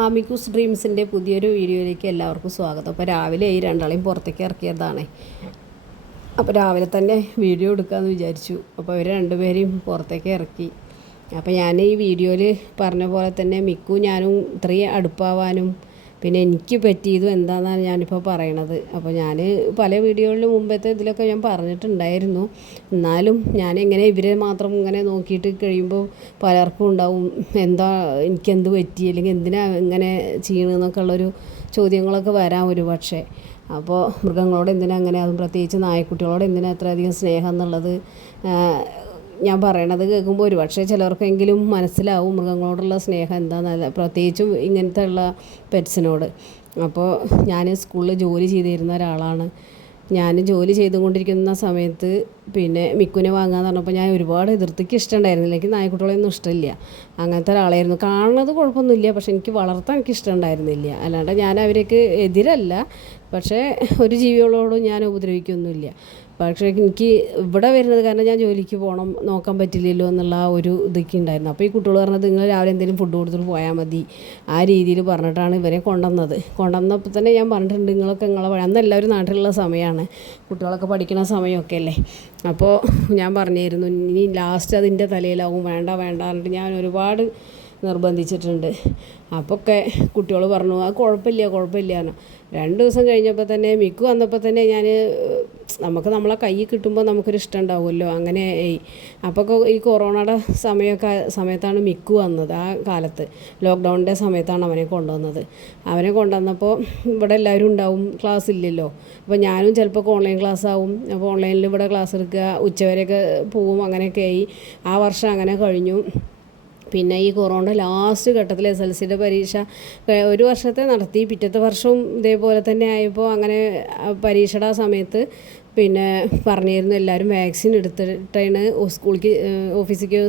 ആമിക്കൂസ് ഡ്രീംസിൻ്റെ പുതിയൊരു വീഡിയോയിലേക്ക് എല്ലാവർക്കും സ്വാഗതം. അപ്പോൾ രാവിലെ ഈ രണ്ടാളെയും പുറത്തേക്ക് ഇറക്കിയതാണ്. അപ്പോൾ രാവിലെ തന്നെ വീഡിയോ എടുക്കാമെന്ന് വിചാരിച്ചു. അപ്പോൾ അവർ രണ്ടുപേരെയും പുറത്തേക്ക് ഇറക്കി. അപ്പോൾ ഞാൻ ഈ വീഡിയോയിൽ പറഞ്ഞ പോലെ തന്നെ മിക്കു ഞാനും ഇത്രയും അടുപ്പാവാനും പിന്നെ എനിക്ക് പറ്റിയതും എന്താണെന്നാണ് ഞാനിപ്പോൾ പറയണത്. അപ്പോൾ ഞാൻ പല വീഡിയോകളിലും മുമ്പത്തെ ഇതിലൊക്കെ ഞാൻ പറഞ്ഞിട്ടുണ്ടായിരുന്നു. എന്നാലും ഞാനിങ്ങനെ ഇവരെ മാത്രം ഇങ്ങനെ നോക്കിയിട്ട് കഴിയുമ്പോൾ പലർക്കും ഉണ്ടാവും എന്താ എനിക്കെന്ത് പറ്റി, അല്ലെങ്കിൽ എന്തിനാ ഇങ്ങനെ ചെയ്യണമെന്നൊക്കെ ഉള്ളൊരു ചോദ്യങ്ങളൊക്കെ വരാം ഒരു പക്ഷേ. അപ്പോൾ മൃഗങ്ങളോട് എന്തിനാ അങ്ങനെ, അതും പ്രത്യേകിച്ച് നായ്ക്കുട്ടികളോട് എന്തിനാ അത്രയധികം സ്നേഹം എന്നുള്ളത് ഞാൻ പറയണത് കേൾക്കുമ്പോൾ ഒരു പക്ഷേ ചിലർക്കെങ്കിലും മനസ്സിലാവും മൃഗങ്ങളോടുള്ള സ്നേഹം എന്താണെന്നല്ല, പ്രത്യേകിച്ചും ഇങ്ങനത്തെ ഉള്ള പെറ്റ്സിനോട്. അപ്പോൾ ഞാൻ സ്കൂളിൽ ജോലി ചെയ്തിരുന്ന ഒരാളാണ്. ഞാൻ ജോലി ചെയ്തുകൊണ്ടിരിക്കുന്ന സമയത്ത് പിന്നെ മിക്കുനെ വാങ്ങാമെന്ന് പറഞ്ഞപ്പോൾ ഞാൻ ഒരുപാട് എതിർത്തിക്ക് ഇഷ്ടമുണ്ടായിരുന്നില്ല. എനിക്ക് നായ്ക്കുട്ടികളെയൊന്നും ഇഷ്ടമില്ല. അങ്ങനത്തെ ഒരാളായിരുന്നു. കാണുന്നത് കുഴപ്പമൊന്നുമില്ല, പക്ഷെ എനിക്ക് വളർത്താൻ എനിക്ക് ഇഷ്ടമുണ്ടായിരുന്നില്ല. അല്ലാണ്ട് ഞാൻ അവർക്ക് എതിരല്ല, പക്ഷേ ഒരു ജീവികളോടും ഞാൻ ഉപദ്രവിക്കൊന്നുമില്ല. പക്ഷേ എനിക്ക് ഇവിടെ വരുന്നത് കാരണം ഞാൻ ജോലിക്ക് പോകണം, നോക്കാൻ പറ്റില്ലല്ലോ എന്നുള്ള ആ ഒരു ഇതൊക്കെ ഉണ്ടായിരുന്നു. അപ്പോൾ ഈ കുട്ടികൾ പറഞ്ഞത് നിങ്ങൾ രാവിലെ എന്തെങ്കിലും ഫുഡ് കൊടുത്തിട്ട് പോയാൽ മതി, ആ രീതിയിൽ പറഞ്ഞിട്ടാണ് ഇവരെ കൊണ്ടുവന്നപ്പോൾ തന്നെ ഞാൻ പറഞ്ഞിട്ടുണ്ട് നിങ്ങളൊക്കെ അന്ന് എല്ലാവരും നാട്ടിലുള്ള സമയമാണ്, കുട്ടികളൊക്കെ പഠിക്കുന്ന സമയമൊക്കെ അല്ലേ. അപ്പോൾ ഞാൻ പറഞ്ഞിരുന്നു ഇനി ലാസ്റ്റ് അതിൻ്റെ തലയിലാവും, വേണ്ട പറഞ്ഞിട്ട് ഞാൻ ഒരുപാട് നിർബന്ധിച്ചിട്ടുണ്ട്. അപ്പോഴൊക്കെ കുട്ടികൾ പറഞ്ഞു അത് കുഴപ്പമില്ല എന്ന്. 2 ദിവസം കഴിഞ്ഞപ്പോൾ തന്നെ മിക്കു വന്നപ്പോൾ തന്നെ ഞാൻ നമ്മളെ കയ്യിൽ കിട്ടുമ്പോൾ നമുക്കൊരു ഇഷ്ടം ഉണ്ടാവുമല്ലോ, അങ്ങനെ. അപ്പോൾ ഈ കൊറോണയുടെ സമയത്താണ് മിക്കു വന്നത്. ആ കാലത്ത് ലോക്ക്ഡൗണിൻ്റെ സമയത്താണ് അവനെ കൊണ്ടുവന്നപ്പോൾ ഇവിടെ എല്ലാവരും ഉണ്ടാവും, ക്ലാസ് ഇല്ലല്ലോ. അപ്പോൾ ഞാനും ചിലപ്പോൾ ഓൺലൈൻ ക്ലാസ് ആവും. അപ്പോൾ ഓൺലൈനിൽ ഇവിടെ ക്ലാസ് എടുക്കുക, ഉച്ചവരെയൊക്കെ പോവും. അങ്ങനെയൊക്കെ ആയി ആ വർഷം അങ്ങനെ കഴിഞ്ഞു. പിന്നെ ഈ കൊറോണ ലാസ്റ്റ് ഘട്ടത്തിൽ SLCയുടെ പരീക്ഷ ഒരു വർഷത്തെ നടത്തി. പിറ്റത്തെ വർഷവും ഇതേപോലെ തന്നെ ആയപ്പോൾ അങ്ങനെ പരീക്ഷയുടെ ആ സമയത്ത് പിന്നെ പറഞ്ഞിരുന്നു എല്ലാവരും വാക്സിൻ എടുത്തിട്ടാണ്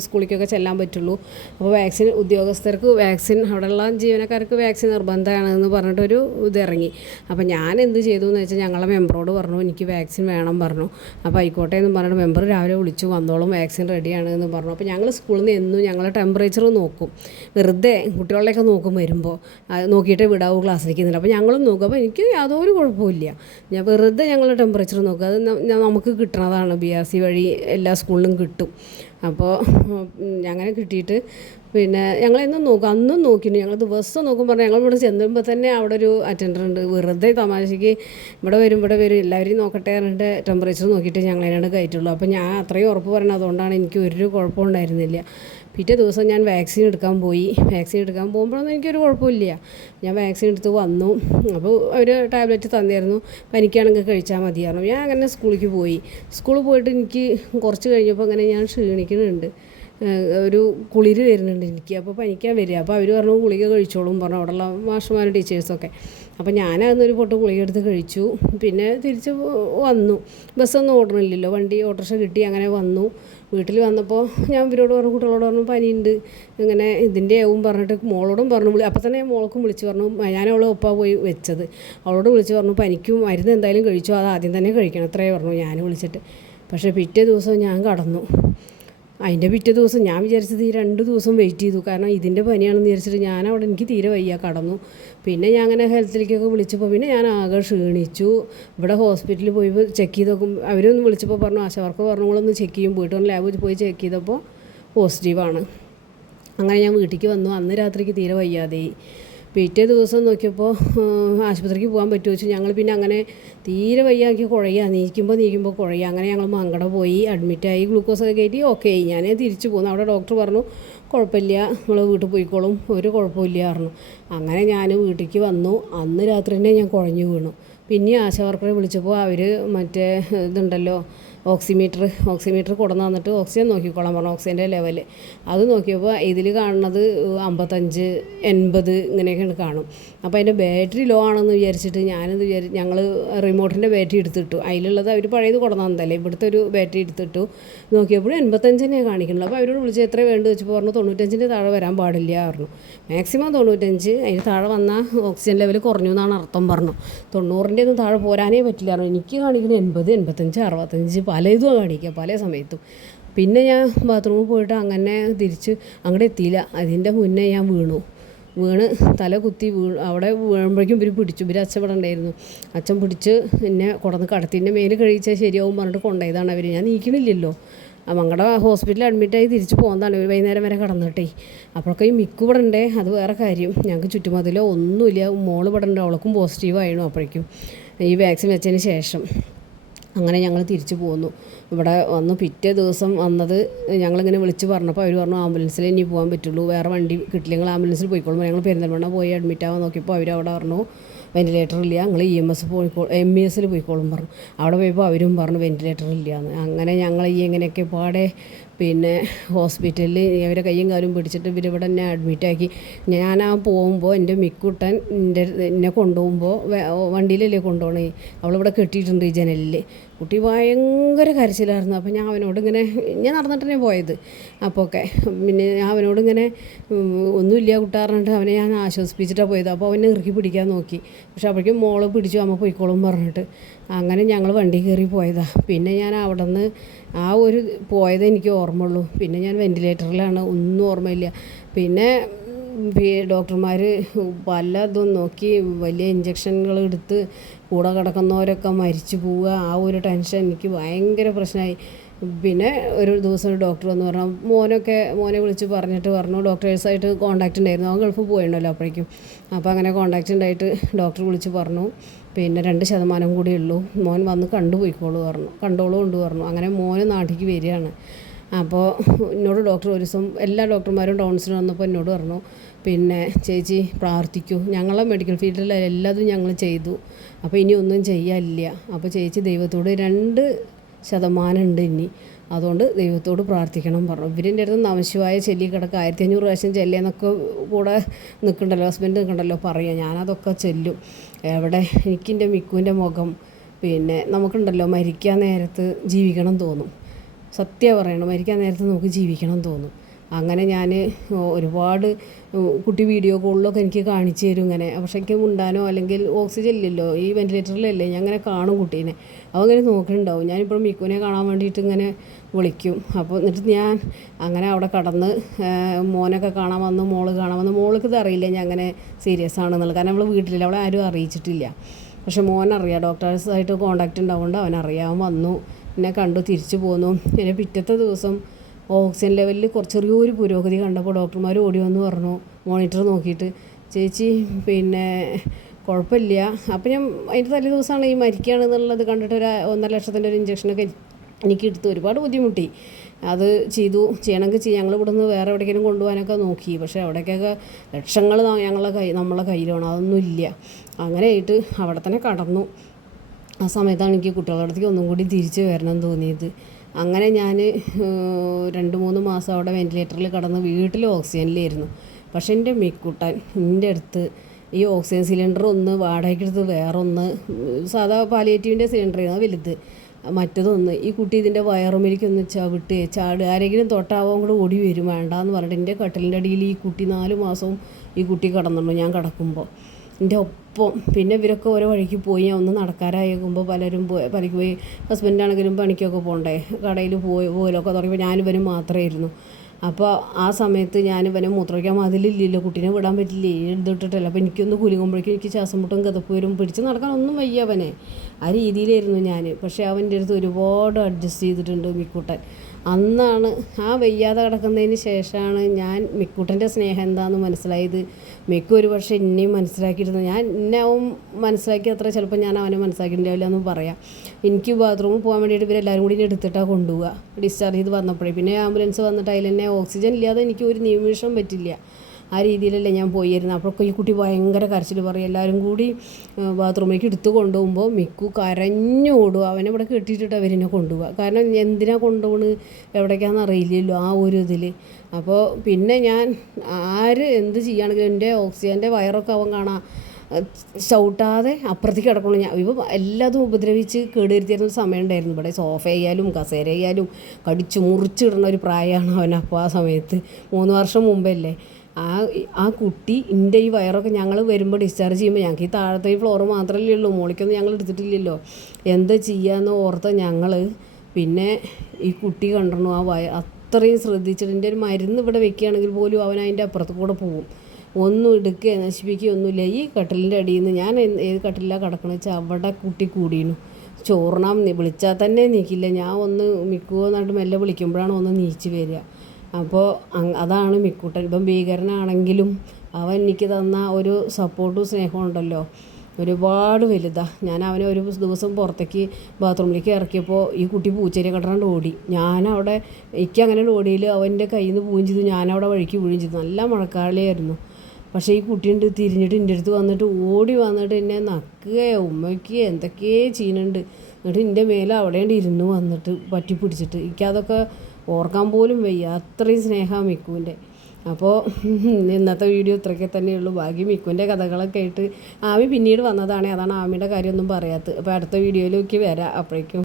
സ്കൂളിലേക്കൊക്കെ ചെല്ലാൻ പറ്റുള്ളൂ. അപ്പോൾ ഉദ്യോഗസ്ഥർക്ക് വാക്സിൻ, അവിടെയുള്ള ജീവനക്കാർക്ക് വാക്സിൻ നിർബന്ധമാണെന്ന് പറഞ്ഞിട്ടൊരു ഇതിറങ്ങി. അപ്പോൾ ഞാൻ എന്ത് ചെയ്തു എന്ന് വെച്ചാൽ ഞങ്ങളെ മെമ്പറോട് പറഞ്ഞു എനിക്ക് വാക്സിൻ വേണം പറഞ്ഞു. അപ്പോൾ ആയിക്കോട്ടെ എന്ന് പറഞ്ഞിട്ട് മെമ്പർ രാവിലെ വിളിച്ചു, വന്നോളും വാക്സിൻ റെഡിയാണ് എന്ന് പറഞ്ഞു. അപ്പോൾ ഞങ്ങൾ സ്കൂളിൽ നിന്ന് എന്നും ഞങ്ങളെ ടെമ്പറേച്ചർ നോക്കും, വെറുതെ കുട്ടികളുടെയൊക്കെ നോക്കും, വരുമ്പോൾ നോക്കിയിട്ടേ വിടാവൂ ക്ലാസ്സിലേക്ക്. അപ്പോൾ ഞങ്ങളും നോക്കും. അപ്പോൾ എനിക്ക് യാതൊരു കുഴപ്പമില്ല, ഞാൻ വെറുതെ ഞങ്ങളുടെ ടെമ്പറേച്ചർ നോക്കുക. അത് നമുക്ക് കിട്ടണതാണ്, BRC വഴി എല്ലാ സ്കൂളിലും കിട്ടും. അപ്പോൾ അങ്ങനെ കിട്ടിയിട്ട് പിന്നെ ഞങ്ങളെന്നും നോക്കും, അന്നും നോക്കിയിരുന്നു. ഞങ്ങൾ ദിവസം നോക്കും പറഞ്ഞാൽ ഞങ്ങൾ ഇവിടെ ചെന്നുമ്പോൾ തന്നെ അവിടെ ഒരു അറ്റൻഡർ ഉണ്ട്, വെറുതെ തമാശയ്ക്ക് ഇവിടെ വരും എല്ലാവരെയും നോക്കട്ടെ പറഞ്ഞിട്ട് ടെമ്പറേച്ചർ നോക്കിയിട്ട് ഞങ്ങളതിനാണ് കയറ്റുള്ളൂ. അപ്പോൾ ഞാൻ അത്രയും ഉറപ്പ് പറയണത് അതുകൊണ്ടാണ് എനിക്ക് ഒരു കുഴപ്പമുണ്ടായിരുന്നില്ല. പിറ്റേ ദിവസം ഞാൻ വാക്സിൻ എടുക്കാൻ പോകുമ്പോഴൊന്നും എനിക്കൊരു കുഴപ്പമില്ല. ഞാൻ വാക്സിൻ എടുത്ത് വന്നു. അപ്പോൾ അവർ ടാബ്ലറ്റ് തന്നിരുന്നു, പനിക്കാണെങ്കിൽ കഴിച്ചാൽ മതിയായിരുന്നു. ഞാൻ അങ്ങനെ സ്കൂളിൽ പോയിട്ട് എനിക്ക് കുറച്ച് കഴിഞ്ഞപ്പോൾ അങ്ങനെ ഞാൻ ക്ഷീണിക്കുന്നുണ്ട്, ഒരു കുളിര് വരുന്നുണ്ട് എനിക്ക്. അപ്പോൾ പനിക്കാൻ വരിക. അപ്പോൾ അവർ പറഞ്ഞു ഗുളിക കഴിച്ചോളും പറഞ്ഞു, അവിടെയുള്ള മാഷുമാരും ടീച്ചേഴ്സൊക്കെ. അപ്പോൾ ഞാനതൊന്നൊരു പൊട്ട് ഗുളിക എടുത്ത് കഴിച്ചു. പിന്നെ തിരിച്ച് വന്നു. ബസ്സൊന്നും ഓടണില്ലല്ലോ, ഓട്ടോറിക്ഷ കിട്ടി. അങ്ങനെ വന്നു. വീട്ടിൽ വന്നപ്പോൾ ഞാൻ ഇവരോട് പറഞ്ഞു, കുട്ടികളോട് പറഞ്ഞു പനിയുണ്ട്, ഇങ്ങനെ ഇതിൻ്റെ ആവും പറഞ്ഞിട്ട് മോളോടും പറഞ്ഞു. അപ്പോൾ തന്നെ മോൾക്കും വിളിച്ച് പറഞ്ഞു, ഞാൻ അവളെ ഒപ്പം പോയി വെച്ചത്. അവളോട് വിളിച്ച് പറഞ്ഞു പനിക്കും മരുന്ന് എന്തായാലും കഴിച്ചു, അത് ആദ്യം തന്നെ കഴിക്കണം, അത്രേ പറഞ്ഞു ഞാൻ വിളിച്ചിട്ട്. പക്ഷേ പിറ്റേ ദിവസം ഞാൻ കടന്നു. അതിൻ്റെ പിറ്റേ ദിവസം ഞാൻ വിചാരിച്ചത് ഈ 2 ദിവസം വെയിറ്റ് ചെയ്തു, കാരണം ഇതിൻ്റെ പനിയാണെന്ന് വിചാരിച്ചിട്ട് ഞാനവിടെ എനിക്ക് തീരെ വയ്യ, കടന്നു. പിന്നെ ഞാൻ അങ്ങനെ ഹെൽത്തിലേക്കൊക്കെ വിളിച്ചപ്പോൾ പിന്നെ ഞാൻ ആകെ ക്ഷീണിച്ചു. ഇവിടെ ഹോസ്പിറ്റലിൽ പോയി ചെക്ക് ചെയ്ത് നോക്കും, അവരൊന്ന് വിളിച്ചപ്പോൾ പറഞ്ഞു, ആശാവർക്ക് പറഞ്ഞോളൊന്ന് ചെക്ക് ചെയ്യും. പോയിട്ട് ലാബിൽ പോയി ചെക്ക് ചെയ്തപ്പോൾ പോസിറ്റീവാണ്. അങ്ങനെ ഞാൻ വീട്ടിലേക്ക് വന്നു. അന്ന് രാത്രിക്ക് തീരെ വയ്യാതെയായി. പിറ്റേ ദിവസം നോക്കിയപ്പോൾ ആശുപത്രിക്ക് പോകാൻ പറ്റുമോ വെച്ചു. ഞങ്ങൾ പിന്നെ അങ്ങനെ തീരെ വയ്യാക്കി നീക്കുമ്പോൾ കുഴയുക. അങ്ങനെ ഞങ്ങൾ മങ്കട പോയി അഡ്മിറ്റായി, ഗ്ലൂക്കോസൊക്കെ കയറ്റി ഓക്കെ ആയി. ഞാൻ തിരിച്ചു പോന്നു. അവിടെ ഡോക്ടർ പറഞ്ഞു കുഴപ്പമില്ല, നമ്മൾ വീട്ടിൽ പോയിക്കോളും, ഒരു കുഴപ്പമില്ല പറഞ്ഞു. അങ്ങനെ ഞാൻ വീട്ടിലേക്ക് വന്നു. അന്ന് രാത്രി തന്നെ ഞാൻ കുഴഞ്ഞു വീണു. പിന്നെ ആശാവർക്കറെ വിളിച്ചപ്പോൾ അവർ മറ്റേ ഇതുണ്ടല്ലോ ഓക്സിമീറ്റർ കൊണ്ടുവന്ന് തന്നിട്ട് ഓക്സിജൻ നോക്കിക്കോളാൻ പറഞ്ഞു, ഓക്സിജൻ്റെ ലെവൽ. അത് നോക്കിയപ്പോൾ ഇതിൽ കാണുന്നത് 55, 80 ഇങ്ങനെയൊക്കെയാണ് കാണും. അപ്പോൾ അതിൻ്റെ ബാറ്ററി ലോ ആണെന്ന് വിചാരിച്ചിട്ട് ഞങ്ങൾ റിമോട്ടിൻ്റെ ബാറ്ററി എടുത്തിട്ടു. അതിലുള്ളത് അവർ പഴയത് കൊണ്ടുവന്ന് തന്നതല്ലേ, ഇവിടുത്തെ ഒരു ബാറ്ററി എടുത്തിട്ടു. നോക്കിയപ്പോഴും 85 തന്നെയാണ് കാണിക്കുന്നത്. അപ്പോൾ അവരോട് വിളിച്ച് എത്ര വേണ്ടത് വെച്ചപ്പോൾ പറഞ്ഞു 95-ൻ്റെ താഴെ വരാൻ പാടില്ല പറഞ്ഞു. മാക്സിമം 95, അതിന് താഴെ വന്നാൽ ഓക്സിജൻ ലെവൽ കുറഞ്ഞു എന്നാണ് അർത്ഥം പറഞ്ഞു. 90-ൻ്റെ ഒന്നും താഴെ പോരാനേ പറ്റില്ല പറഞ്ഞു. എനിക്ക് കാണിക്കുന്നത് 80, 85, 65 പലതും കാണിക്കുക പല സമയത്തും. പിന്നെ ഞാൻ ബാത്റൂമിൽ പോയിട്ട് അങ്ങനെ തിരിച്ച് അങ്ങോട്ട് എത്തിയില്ല, അതിൻ്റെ മുന്നേ ഞാൻ വീണു. വീണ് തല കുത്തി അവിടെ വീഴുമ്പോഴേക്കും ഇവർ പിടിച്ചു. ഇവർ അച്ഛൻ ഇവിടെ ഉണ്ടായിരുന്നു. അച്ഛൻ പിടിച്ച് എന്നെ കൊണ്ടുവന്ന് കടത്തിൻ്റെ മേല് കഴിച്ചാൽ ശരിയാവും പറഞ്ഞിട്ട് കൊണ്ടുപോയതാണ് അവർ. ഞാൻ നീക്കണില്ലല്ലോ. മങ്ങളുടെ ഹോസ്പിറ്റലിൽ അഡ്മിറ്റായി തിരിച്ച് പോകുന്നതാണ്. ഒരു വൈകുന്നേരം വരെ കടന്നിട്ടേ. അപ്പോഴൊക്കെ ഈ മിക്കു ഇവിടെ ഉണ്ടേ. അത് വേറെ കാര്യം. ഞങ്ങൾക്ക് ചുറ്റുമതിലോ ഒന്നുമില്ല. മോള് ഇവിടെ ഉണ്ട്. അവൾക്കും പോസിറ്റീവായിരുന്നു അപ്പോഴേക്കും ഈ വാക്സിൻ വെച്ചതിന് ശേഷം. അങ്ങനെ ഞങ്ങൾ തിരിച്ചു പോന്നു. ഇവിടെ വന്ന് പിറ്റേ ദിവസം വന്നത് ഞങ്ങളിങ്ങനെ വിളിച്ച് പറഞ്ഞപ്പോൾ അവർ പറഞ്ഞു ആംബുലൻസിൽ ഇനി പോകാൻ പറ്റുള്ളൂ, വേറെ വണ്ടി കിട്ടില്ലെങ്കിൽ ആംബുലൻസിൽ പോയിക്കോളും. ഞങ്ങൾ പെരിന്തൽമണ്ണ പോയി അഡ്മിറ്റാവാൻ നോക്കിയപ്പോൾ അവരവിടെ പറഞ്ഞു വെൻറ്റിലേറ്റർ ഇല്ല, ഞങ്ങൾ EMS MES പോയിക്കോളും പറഞ്ഞു. അവിടെ പോയപ്പോൾ അവരും പറഞ്ഞു വെൻറ്റിലേറ്റർ ഇല്ലയെന്ന്. അങ്ങനെ ഞങ്ങൾ എങ്ങനെയൊക്കെ പാടെ പിന്നെ ഹോസ്പിറ്റലിൽ ഇവരെ കയ്യും കാലും പിടിച്ചിട്ട് ഇവരിവിടെ എന്നെ അഡ്മിറ്റാക്കി. ഞാൻ പോകുമ്പോൾ എൻ്റെ മിക്കുട്ടൻ എന്നെ കൊണ്ടുപോകുമ്പോൾ വണ്ടിയിലല്ലേ കൊണ്ടുപോകണേ, അവളിവിടെ കെട്ടിയിട്ടുണ്ട് ഈ ജനലിൽ. കുട്ടി ഭയങ്കര കരച്ചിലായിരുന്നു. അപ്പോൾ ഞാൻ അവനോട് ഇങ്ങനെ ഞാൻ നടന്നിട്ട് തന്നെ പോയത്. അപ്പോൾ പിന്നെ ഞാൻ അവനോട് ഇങ്ങനെ ഒന്നുമില്ല കൂട്ടാറിഞ്ഞിട്ട് അവനെ ഞാൻ ആശ്വസിപ്പിച്ചിട്ടാണ് പോയത്. അപ്പോൾ അവനെ ഇറുക്കി പിടിക്കാൻ നോക്കി. പക്ഷെ അപ്പോഴേക്കും മോള് പിടിച്ചു അമ്മ പോയിക്കോളും പറഞ്ഞിട്ട് അങ്ങനെ ഞങ്ങൾ വണ്ടി കയറി പോയതാണ്. പിന്നെ ഞാൻ അവിടെ നിന്ന് ആ ഒരു പോയത് എനിക്ക് ഓർമ്മയുള്ളൂ. പിന്നെ ഞാൻ വെൻറ്റിലേറ്ററിലാണ്, ഒന്നും ഓർമ്മയില്ല. പിന്നെ ഡോക്ടർമാർ പലതും നോക്കി വലിയ ഇഞ്ചക്ഷനുകൾ എടുത്ത് കൂടെ കിടക്കുന്നവരൊക്കെ മരിച്ചു പോവുക. ആ ഒരു ടെൻഷൻ എനിക്ക് ഭയങ്കര പ്രശ്നമായി. പിന്നെ ഒരു ദിവസം ഒരു ഡോക്ടർ വന്ന് പറഞ്ഞു, മോനെ വിളിച്ച് പറഞ്ഞിട്ട് പറഞ്ഞു ഡോക്ടേഴ്സായിട്ട് കോൺടാക്റ്റ് ഉണ്ടായിരുന്നു. അവൻ ഗൾഫ് പോയിട്ടുണ്ടല്ലോ അപ്പോഴേക്കും. അപ്പോൾ അങ്ങനെ കോൺടാക്റ്റ് ഉണ്ടായിട്ട് ഡോക്ടർ വിളിച്ച് പറഞ്ഞു പിന്നെ 2% കൂടിയേ ഉള്ളൂ, മോൻ വന്ന് കണ്ടുപോയിക്കോളൂ പറഞ്ഞു. അങ്ങനെ മോന് നാട്ടിലേക്ക് വരികയാണ്. അപ്പോൾ എന്നോട് ഡോക്ടർ ഒരു ദിവസം എല്ലാ ഡോക്ടർമാരും ടൗൺസിൽ വന്നപ്പോൾ എന്നോട് പറഞ്ഞു പിന്നെ ചേച്ചി പ്രാർത്ഥിക്കൂ, ഞങ്ങളെ മെഡിക്കൽ ഫീൽഡിൽ എല്ലാതും ഞങ്ങൾ ചെയ്തു, അപ്പോൾ ഇനി ഒന്നും ചെയ്യാനില്ല. അപ്പോൾ ചേച്ചി ദൈവത്തോട് 2% ഉണ്ട് ഇനി, അതുകൊണ്ട് ദൈവത്തോട് പ്രാർത്ഥിക്കണം പറഞ്ഞു. ഇവരിൻ്റെ അടുത്ത് നമശിവായ ചൊല്ലി കിടക്കുക 1500 പ്രാവശ്യം ചെല്ലിയെന്നൊക്കെ കൂടെ നിൽക്കണ്ടല്ലോ, ഹസ്ബൻഡ് നിൽക്കണ്ടല്ലോ പറയുക. ഞാനതൊക്കെ ചെല്ലും. എവിടെ എനിക്കെൻ്റെ മിക്കുവിൻ്റെ മുഖം പിന്നെ നമുക്കുണ്ടല്ലോ മരിക്കാൻ നേരത്ത് ജീവിക്കണം തോന്നും. സത്യം പറയണം, മരിക്കാൻ നേരത്ത് നമുക്ക് ജീവിക്കണം തോന്നും. അങ്ങനെ ഞാൻ ഒരുപാട് കുട്ടി വീഡിയോ കോളിലൊക്കെ എനിക്ക് കാണിച്ചു തരും ഇങ്ങനെ. പക്ഷേ എനിക്ക് മുണ്ടാനോ അല്ലെങ്കിൽ ഓക്സിജൻ ഇല്ലല്ലോ, ഈ വെൻറ്റിലേറ്ററിലല്ലേ, ഞാൻ അങ്ങനെ കാണും കുട്ടീനെ. അവങ്ങനെ നോക്കുന്നുണ്ടാവും. ഞാനിപ്പോൾ മിക്കുവിനെ കാണാൻ വേണ്ടിയിട്ട് ഇങ്ങനെ വിളിക്കും. അപ്പോൾ എന്നിട്ട് ഞാൻ അങ്ങനെ അവിടെ കടന്ന് മോനൊക്കെ കാണാൻ വന്ന് മോൾക്ക് ഇത് അറിയില്ല ഞാൻ അങ്ങനെ സീരിയസ് ആണെന്നുള്ളത്. കാരണം നമ്മൾ വീട്ടിലില്ല, അവളെ ആരും അറിയിച്ചിട്ടില്ല. പക്ഷെ മോനറിയാം, ഡോക്ടേഴ്സായിട്ട് കോൺടാക്റ്റ് ഉണ്ടാവുകൊണ്ട് അവനറിയാൻ വന്നു, എന്നെ കണ്ടു തിരിച്ചു പോന്നു. പിന്നെ പിറ്റത്തെ ദിവസം ഓക്സിജൻ ലെവലിൽ ചെറിയൊരു പുരോഗതി കണ്ടപ്പോൾ ഡോക്ടർമാർ ഓടി വന്ന് പറഞ്ഞു മോണിറ്റർ നോക്കിയിട്ട്, ചേച്ചി പിന്നെ കുഴപ്പമില്ല. അപ്പം ഞാൻ അതിൻ്റെ തലേ ദിവസമാണ് ഈ മരിക്കുകയാണെന്നുള്ളത് കണ്ടിട്ട് ഒരു 1.5 ലക്ഷത്തിൻ്റെ ഒരു ഇഞ്ചക്ഷനൊക്കെ എനിക്ക് എടുത്ത് ഒരുപാട് ബുദ്ധിമുട്ടി. അത് ചെയ്യണമെങ്കിൽ ഞങ്ങൾ ഇവിടെ നിന്ന് വേറെ എവിടേക്കെങ്കിലും കൊണ്ടുപോകാനൊക്കെ നോക്കി. പക്ഷേ അവിടേക്കൊക്കെ ലക്ഷങ്ങൾ നമ്മളെ കയ്യിലാണ്, അതൊന്നും ഇല്ല. അങ്ങനെ ആയിട്ട് അവിടെ തന്നെ കടന്നു. ആ സമയത്താണ് എനിക്ക് കുട്ടികളുടെ അടുത്തേക്ക് ഒന്നും കൂടി തിരിച്ച് വരണം തോന്നിയത്. അങ്ങനെ ഞാൻ 2-3 മാസം അവിടെ വെൻറ്റിലേറ്ററിൽ കിടന്ന് വീട്ടിൽ ഓക്സിജനിലായിരുന്നു. പക്ഷേ എൻ്റെ മിക്കുട്ടൻ എൻ്റെ അടുത്ത് ഈ ഓക്സിജൻ സിലിണ്ടർ ഒന്ന് വാടകയ്ക്കെടുത്ത് വേറൊന്ന് സാധാ പാലിയേറ്റീവിൻ്റെ സിലിണ്ടറായിരുന്നു വലുത്, മറ്റതൊന്ന് ഈ കുട്ടി ഇതിൻ്റെ വയറുമേലേക്കൊന്ന് ചാടുക, ആരെങ്കിലും തൊട്ടാവാൻ കൂടെ ഓടി വരും വേണ്ടാന്ന് പറഞ്ഞിട്ട് എൻ്റെ കട്ടിലിൻ്റെ അടിയിൽ ഈ കുട്ടി 4 മാസവും ഈ കുട്ടി കിടന്നുള്ളൂ ഞാൻ കിടക്കുമ്പോൾ എൻ്റെ ഒപ്പം. പിന്നെ ഇവരൊക്കെ ഓരോ വഴിക്ക് പോയി. ഞാൻ ഒന്ന് നടക്കാറായേക്കുമ്പോൾ പലരും പണിക്ക് പോയി. ഹസ്ബൻഡാണെങ്കിലും പണിക്കൊക്കെ പോകണ്ടേ, കടയിൽ പോലൊക്കെ തുടങ്ങിയപ്പോൾ ഞാനിവനും മാത്രമായിരുന്നു. അപ്പോൾ ആ സമയത്ത് ഞാനിവനെ മൂത്രമൊഴിക്കാൻ മതിലില്ലല്ലോ, കുട്ടീനെ വിടാൻ പറ്റില്ലേ, എഴുതിട്ടിട്ടല്ലോ. അപ്പോൾ എനിക്കൊന്ന് കുലുങ്ങുമ്പോഴേക്കും എനിക്ക് ശ്വാസം മുട്ടും കിതപ്പ് വരും, പിടിച്ച് നടക്കാനൊന്നും വയ്യ അവനെ. ആ രീതിയിലായിരുന്നു ഞാൻ. പക്ഷേ അവൻ്റെ അടുത്ത് ഒരുപാട് അഡ്ജസ്റ്റ് ചെയ്തിട്ടുണ്ട് മിക്കുട്ടൻ. അന്നാണ് ആ വയ്യാതെ കിടക്കുന്നതിന് ശേഷമാണ് ഞാൻ മിക്കുട്ടൻ്റെ സ്നേഹം എന്താണെന്ന് മനസ്സിലായത്. മിക്കു ഒരു പക്ഷേ എന്നെയും മനസ്സിലാക്കിയിരുന്നു. ഞാൻ എന്നെ അവൻ മനസ്സിലാക്കി അത്ര ചിലപ്പോൾ ഞാൻ അവനെ മനസ്സിലാക്കിയിട്ടുണ്ടാവില്ല എന്ന് പറയാം. എനിക്ക് ബാത്റൂമിൽ പോകാൻ വേണ്ടിയിട്ട് ഇവരെല്ലാവരും കൂടി എടുത്തിട്ടാണ് കൊണ്ടുപോവുക ഡിസ്ചാർജ് ചെയ്ത് വന്നപ്പോഴേ. പിന്നെ ആംബുലൻസ് വന്നിട്ട് അതിൽ തന്നെ ഓക്സിജൻ ഇല്ലാതെ എനിക്ക് ഒരു നിമിഷം പറ്റില്ല. ആ രീതിയിലല്ലേ ഞാൻ പോയിരുന്നു. അപ്പോഴൊക്കെ ഈ കുട്ടി ഭയങ്കര കരച്ചിൽ പറയും. എല്ലാവരും കൂടി ബാത്റൂമിലേക്ക് എടുത്ത് കൊണ്ടുപോകുമ്പോൾ മിക്കു കരഞ്ഞോടും. അവനെ ഇവിടെ കെട്ടിയിട്ടിട്ട് അവരെന്നെ കൊണ്ടുപോവുക. കാരണം എന്തിനാണ് കൊണ്ടുപോകണ് എവിടേക്കാണെന്ന് അറിയില്ലല്ലോ ആ ഒരു ഇതിൽ. അപ്പോൾ പിന്നെ ഞാൻ ആര് എന്ത് ചെയ്യുകയാണെങ്കിലും എൻ്റെ ഓക്സിജൻ്റെ വയറൊക്കെ അവൻ കാണാം ചവിട്ടാതെ അപ്പുറത്തേക്ക് കിടക്കണം. ഞാൻ ഇവ എല്ലാതും ഉപദ്രവിച്ച് കേടുവരുത്തിയിരുന്ന സമയം ഉണ്ടായിരുന്നു. ഇവിടെ സോഫ ആയാലും കസേര ആയാലും കടിച്ചു മുറിച്ചിടുന്ന ഒരു പ്രായമാണ് അവനപ്പോൾ ആ സമയത്ത്. 3 വർഷം മുമ്പല്ലേ. ആ കുട്ടി എൻ്റെ ഈ വയറൊക്കെ ഞങ്ങൾ വരുമ്പോൾ ഡിസ്ചാർജ് ചെയ്യുമ്പോൾ ഞങ്ങൾക്ക് ഈ താഴത്തെ ഈ ഫ്ലോറ് മാത്രമല്ലേ ഉള്ളൂ, മുകളിലേക്കൊന്നും ഞങ്ങൾ എടുത്തിട്ടില്ലല്ലോ. എന്താ ചെയ്യാന്ന് ഓർത്ത് ഞങ്ങൾ പിന്നെ ഈ കുട്ടി കണ്ടിരുന്നു ആ അത്രയും ശ്രദ്ധിച്ചിട്ട്. എൻ്റെ ഒരു മരുന്ന് ഇവിടെ വെക്കുകയാണെങ്കിൽ പോലും അവൻ അതിൻ്റെ അപ്പുറത്ത് കൂടെ പോവും. ഒന്നും എടുക്കുക നശിപ്പിക്കുക ഒന്നുമില്ല. ഈ കട്ടിലിൻ്റെ അടിയിൽ നിന്ന് ഞാൻ ഏത് കട്ടിലാണ് കിടക്കണമെന്ന് വെച്ചാൽ അവിടെ കുട്ടി കൂടിയിരുന്നു. ചോറിനാൻ വിളിച്ചാൽ തന്നെ നീക്കില്ല. ഞാൻ ഒന്ന് മിക്കുവോ എന്നിട്ട് മെല്ലെ വിളിക്കുമ്പോഴാണ് ഒന്ന് നീച്ച് വരിക. അപ്പോൾ അതാണ് മിക്കൂട്ടൻ. ഇപ്പം ഭീകരനാണെങ്കിലും അവൻ എനിക്ക് തന്ന ഒരു സപ്പോർട്ടും സ്നേഹവും ഉണ്ടല്ലോ, ഒരുപാട് വലുതാണ്. ഞാൻ അവനെ ഒരു ദിവസം പുറത്തേക്ക് ബാത്റൂമിലേക്ക് ഇറക്കിയപ്പോൾ ഈ കുട്ടി പൂച്ചേരി കടറാണ്ട് ഓടി. ഞാനവിടെ എനിക്കങ്ങനെ ഓടിയിൽ അവൻ്റെ കയ്യിൽ നിന്ന് പോവുകയും ചെയ്തു, ഞാനവിടെ വഴിക്ക് വീഴുകയും ചെയ്തു. നല്ല മഴക്കാലമായിരുന്നു. പക്ഷേ ഈ കുട്ടിയുണ്ട് തിരിഞ്ഞിട്ട് എൻ്റെ അടുത്ത് വന്നിട്ട് ഓടി വന്നിട്ട് എന്നെ നക്കുകയോ ഉമ്മയ്ക്കുകയോ എന്തൊക്കെയോ ചെയ്യുന്നുണ്ട്. എന്നിട്ട് എൻ്റെ മേലെ അവിടെയുണ്ട് ഇരുന്ന് വന്നിട്ട് പറ്റി പിടിച്ചിട്ട്. എനിക്കതൊക്കെ ഓർക്കാൻ പോലും വയ്യ, അത്രയും സ്നേഹമാണ് മിക്കുവിൻ്റെ. അപ്പോൾ ഇന്നത്തെ വീഡിയോ ഇത്രയൊക്കെ തന്നെയുള്ളൂ. ബാക്കി മിക്കുവിൻ്റെ കഥകളൊക്കെ ആയിട്ട് ആമി പിന്നീട് വന്നതാണ്. അതാണ് ആമിയുടെ കാര്യമൊന്നും പറയാത്തത്. അപ്പോൾ അടുത്ത വീഡിയോയിലേക്ക് വരാം. അപ്പോഴേക്കും